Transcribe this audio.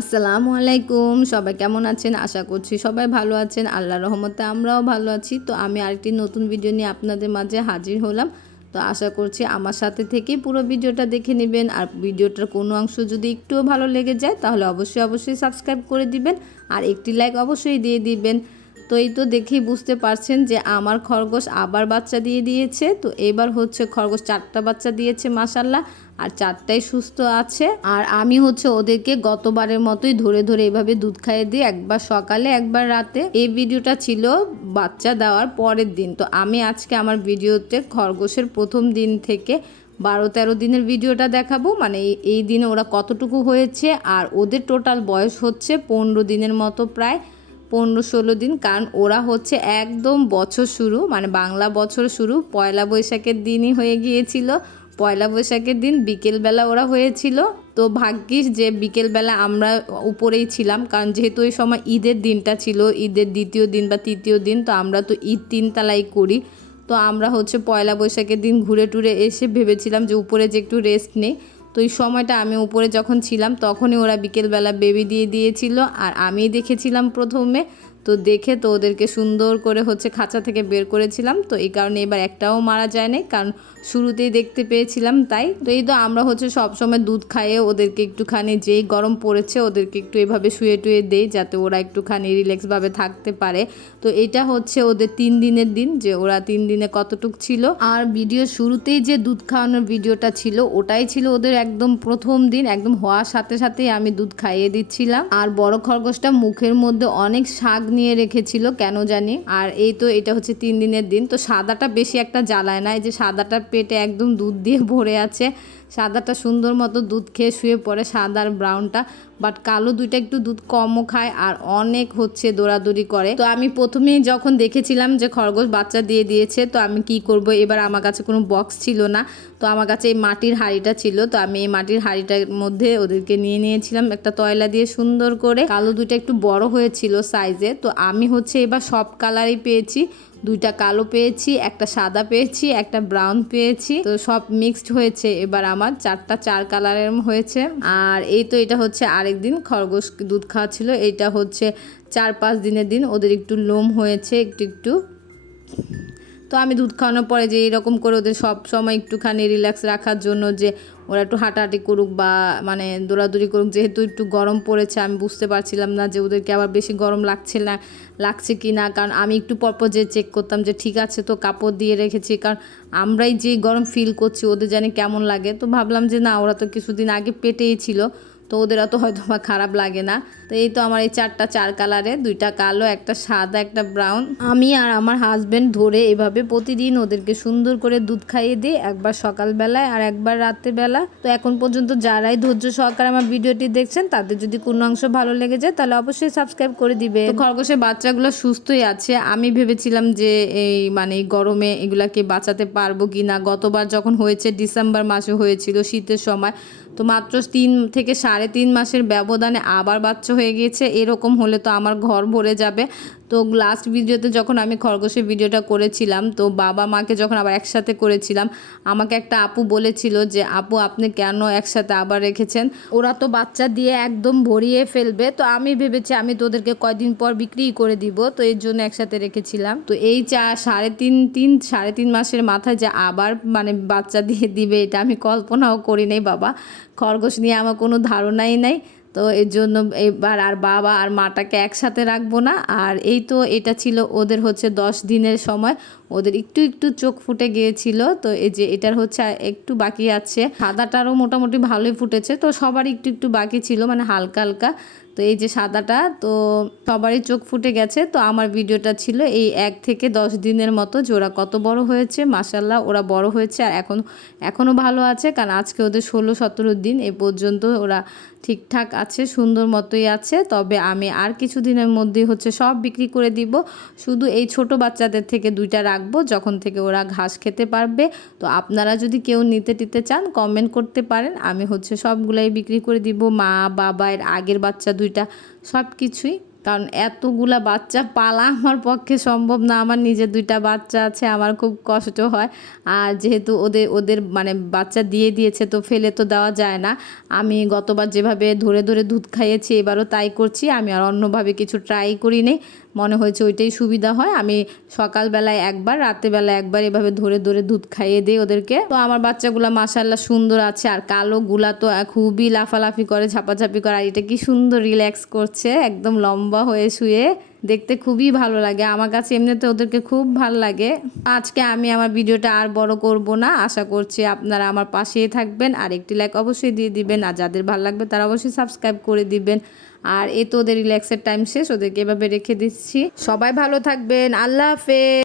আসসালামু আলাইকুম সবাই কেমন আছেন? আশা করছি সবাই ভালো আছেন। আল্লাহ রহমতে আমরাও ভালো আছি। তো আমি আরেকটি নতুন ভিডিও নিয়ে আপনাদের মাঝে হাজির হলাম। তো আশা করছি আমার সাথে থেকেই পুরো ভিডিওটা দেখে নেবেন। আর ভিডিওটার কোনো অংশ যদি একটুও ভালো লেগে যায়, তাহলে অবশ্যই অবশ্যই সাবস্ক্রাইব করে দিবেন। আর একটি লাইক অবশ্যই দিয়ে দিবেন। তো এই তো দেখেই বুঝতে পারছেন যে আমার খরগোশ আবার বাচ্চা দিয়ে দিয়েছে। তো এবার হচ্ছে খরগোশ চারটা বাচ্চা দিয়েছে মাসাল্লাহ আর চারটাই সুস্থ আছে। আর আমি হচ্ছে ওদেরকে গতবারের মতোই ধরে ধরে এভাবে দুধ খাইয়ে দিই, একবার সকালে, একবার রাতে। এই ভিডিওটা ছিল বাচ্চা দেওয়ার পরের দিন। তো আমি আজকে আমার ভিডিওতে খরগোশের প্রথম দিন থেকে বারো তেরো দিনের ভিডিওটা দেখাবো। মানে এই- দিনে ওরা কতটুকু হয়েছে, আর ওদের টোটাল বয়স হচ্ছে পনেরো দিনের মতো প্রায়। পনেরো ষোলো দিন, কারণ ওরা হচ্ছে একদম বছর শুরু মানে বাংলা বছর শুরু, পয়লা বৈশাখের দিনই হয়ে গিয়েছিল। পয়লা বৈশাখের দিন বিকেলবেলা ওরা হয়েছিল। তো ভাগ্যিস যে বিকেলবেলা আমরা উপরেই ছিলাম, কারণ যেহেতু ওই সময় ঈদের দিনটা ছিল, ঈদের দ্বিতীয় দিন বা তৃতীয় দিন, তো আমরা তো ঈদ তিনতলাই করি। তো আমরা হচ্ছে পয়লা বৈশাখের দিন ঘুরে টুরে এসে ভেবেছিলাম যে উপরে যে একটু রেস্ট নেই। তো এই সময়টা আমি উপরে যখন ছিলাম, তখনই ওরা বিকেলবেলা বেবি দিয়ে দিয়েছিল। আর আমি দেখেছিলাম প্রথমে। তো দেখে তো ওদেরকে সুন্দর করে হচ্ছে খাঁচা থেকে বের করেছিলাম। তো এই কারণে এবার একটাও মারা যায় নাই, কারণ শুরুতেই দেখতে পেয়েছিলাম তাই। তো এই তো আমরা হচ্ছে সবসময় দুধ খাইয়ে ওদেরকে একটুখানি যেই গরম পড়েছে ওদেরকে একটু এভাবে শুয়ে টুয়ে দেই যাতে ওরা একটুখানি রিল্যাক্সভাবে থাকতে পারে। তো এটা হচ্ছে ওদের তিন দিনের দিন যে ওরা তিন দিনে কতটুক ছিল। আর ভিডিও শুরুতেই যে দুধ খাওয়ানোর ভিডিওটা ছিল, ওটাই ছিল ওদের একদম প্রথম দিন। একদম হওয়ার সাথে সাথেই আমি দুধ খাইয়ে দিচ্ছিলাম। আর বড় খরগোশটা মুখের মধ্যে অনেক শাক নিয়ে রেখেছিল, কেন জানি। আর এই তো এটা হচ্ছে তিন দিনের দিন। তো সাদাটা বেশি একটা জ্বালায় না। এই যে সাদাটা পেটে একদম দুধ দিয়ে ভরে আছে। সাদাটা সুন্দর মতো দুধ খেয়ে শুয়ে পড়ে সাদা আর ব্রাউনটা বাট কালো দুইটা একটু দুধ কমও খায় আর অনেক হচ্ছে দৌড়াদৌড়ি করে। তো আমি প্রথমেই যখন দেখেছিলাম যে খরগোশ বাচ্চা দিয়ে দিয়েছে, তো আমি কি করব? এবার আমার কাছে কোনো বক্স ছিল না। তো আমার কাছে এই মাটির হাঁড়িটা ছিল। তো আমি এই মাটির হাঁড়িটার মধ্যে ওদেরকে নিয়ে নিয়েছিলাম একটা তয়লা দিয়ে সুন্দর করে। কালো দুইটা একটু বড় হয়েছিল সাইজে তো আমি হচ্ছে এবার সব কালারই পেয়েছি। দুইটা কালো পেয়েছি, একটা সাদা পেয়েছি, একটা ব্রাউন পেয়েছি। তো সব মিক্সড হয়েছে। এবার আমার চারটা চার কালারের হয়েছে। আর এই তো এটা হচ্ছে আরেকদিন খরগোশ দুধ খাওয়া ছিল। এটা হচ্ছে চার পাঁচ দিনের দিন ওদের একটু লোম হয়েছে, একটু একটু তো আমি দুধ খাওয়ানোর পরে যে এরকম করে ওদের সব সময় একটুখানি রিল্যাক্স রাখার জন্য যে ওরা একটু হাঁটাহাঁটি করুক বা মানে দৌড়াদৌড়ি করুক, যেহেতু একটু গরম পড়েছে, আমি বুঝতে পারছিলাম না যে ওদেরকে আবার বেশি গরম লাগছে না, লাগছে কি না। কারণ আমি একটু পরপর যে চেক করতাম যে ঠিক আছে তো কাপড় দিয়ে রেখেছি, কারণ আমরাই যে গরম ফিল করছি, ওদের জানি কেমন লাগে। তো ভাবলাম যে না, ওরা তো কিছুদিন আগে পেটেই ছিল তো ওদের অত হয়তো বা খারাপ লাগে না। তো এই তো আমার এই চারটা চার কালারে দুইটা কালো, একটা সাদা, একটা ব্রাউন। আমি আর আমার হাজব্যান্ড ধরে এভাবে প্রতিদিন ওদেরকে সুন্দর করে দুধ খাইয়ে দিই, একবার সকালবেলায় আর একবার রাত্রেবেলা। তো এখন পর্যন্ত যারাই ধৈর্য সহকারে আমার ভিডিওটি দেখছেন, তাদের যদি কোনো অংশ ভালো লেগে যায়, তাহলে অবশ্যই সাবস্ক্রাইব করে দিবে। খরগোশের বাচ্চাগুলো সুস্থই আছে। আমি ভেবেছিলাম যে এই মানে গরমে এগুলাকে বাঁচাতে পারব কি না গতবার যখন হয়েছে, ডিসেম্বর মাসে হয়েছিল শীতের সময়। তো মাত্র তিন থেকে সাড়ে তিন মাসের ব্যবধানে আবার বাচ্চা হয়ে গিয়েছে। এরকম হলে তো আমার ঘর ভরে যাবে। তো লাস্ট ভিডিওতে যখন আমি খরগোশের ভিডিওটা করেছিলাম, তো বাবা মাকে যখন আবার একসাথে করেছিলাম, আমাকে একটা আপু বলেছিল যে, আপু, আপনি কেন একসাথে আবার রেখেছেন? ওরা তো বাচ্চা দিয়ে একদম ভরিয়ে ফেলবে। তো আমি ভেবেছি আমি তোদেরকে কয়দিন পর বিক্রি করে দিব, তো এর জন্য একসাথে রেখেছিলাম। তো এই চা সাড়ে তিন তিন, সাড়ে তিন মাসের মাথায় যে আবার মানে বাচ্চা দিয়ে দিবে, এটা আমি কল্পনাও করি নাই বাবা। খরগোশ নিয়ে আমার কোনো ধারণাই নাই। তো এর জন্য এবার আর বাবা আর মাটাকে একসাথে রাখব না। আর এই তো এটা ছিল ওদের হচ্ছে দশ দিনের সময়। ওদের একটু একটু চোখ ফুটে গিয়েছিল। তো এই যে এটার হচ্ছে একটু বাকি আছে। সাদাটারও মোটামুটি ভালোই ফুটেছে। তো সবার একটু একটু বাকি ছিল মানে হালকা হালকা। তো এই যে সাদাটা, তো সবারই চোখ ফুটে গেছে। তো আমার ভিডিওটা ছিল এই এক থেকে দশ দিনের মতো যে ওরা কত বড় হয়েছে মাসাল্লাহ ওরা বড় হয়েছে আর এখন, এখনও ভালো আছে। কারণ আজকে ওদের ষোলো সতেরো দিন, এ পর্যন্ত ওরা ঠিকঠাক আছে, সুন্দর মতোই আছে। তবে আমি আর কিছু দিনের মধ্যেই হচ্ছে সব বিক্রি করে দিব। শুধু এই ছোট বাচ্চাদের থেকে দুইটা রাখব, যখন থেকে ওরা ঘাস খেতে পারবে। তো আপনারা যদি কেউ নিতে টিতে চান কমেন্ট করতে পারেন। আমি হচ্ছে সবগুলাই বিক্রি করে দিব। মা, বাবা, এর আগের বাচ্চা দুইটা, সব কিছুই। কারণ এতগুলা বাচ্চা পালা আমার পক্ষে সম্ভব না। আমার নিজের দুইটা বাচ্চা আছে, আমার খুব কষ্ট হয়। আর যেহেতু ওদের ওদের মানে বাচ্চা দিয়ে দিয়েছে, তো ফেলে তো দেওয়া যায় না। আমি গতবার যেভাবে ধরে ধরে দুধ খাইয়েছি, এবারও তাই করছি। আমি আর অন্যভাবে কিছু ট্রাই করি নি মনে হয়েছে ওইটাই সুবিধা হয়। আমি সকালবেলায় একবার রাতেরবেলা একবার এভাবে ধরে ধরে দুধ খাইয়ে দিই ওদেরকে। তো আমার বাচ্চাগুলো মাসাল্লাহ সুন্দর আছে আর কালো গুলা তো খুবই লাফালাফি করে, ঝাপাঝাপি করে। আর এটা কি সুন্দর রিল্যাক্স করছে, একদম লম্বা হয়ে শুয়ে। দেখতে খুবই ভালো লাগে। আমার কাছে এমনিতে ওদেরকে খুব ভালো লাগে। আজকে আমি আমার ভিডিওটা আর বড় করব না। আশা করছি আপনারা আমার পাশেই থাকবেন। আর একটি লাইক অবশ্যই দিয়ে দিবেন। আর যাদের ভালো লাগবে তারা অবশ্যই সাবস্ক্রাইব করে দিবেন। আর এ তো ওদের রিল্যাক্সের টাইম শেষ, ওদেরকে এভাবে রেখে দিচ্ছি। সবাই ভালো থাকবেন, আল্লাহ হাফেজ।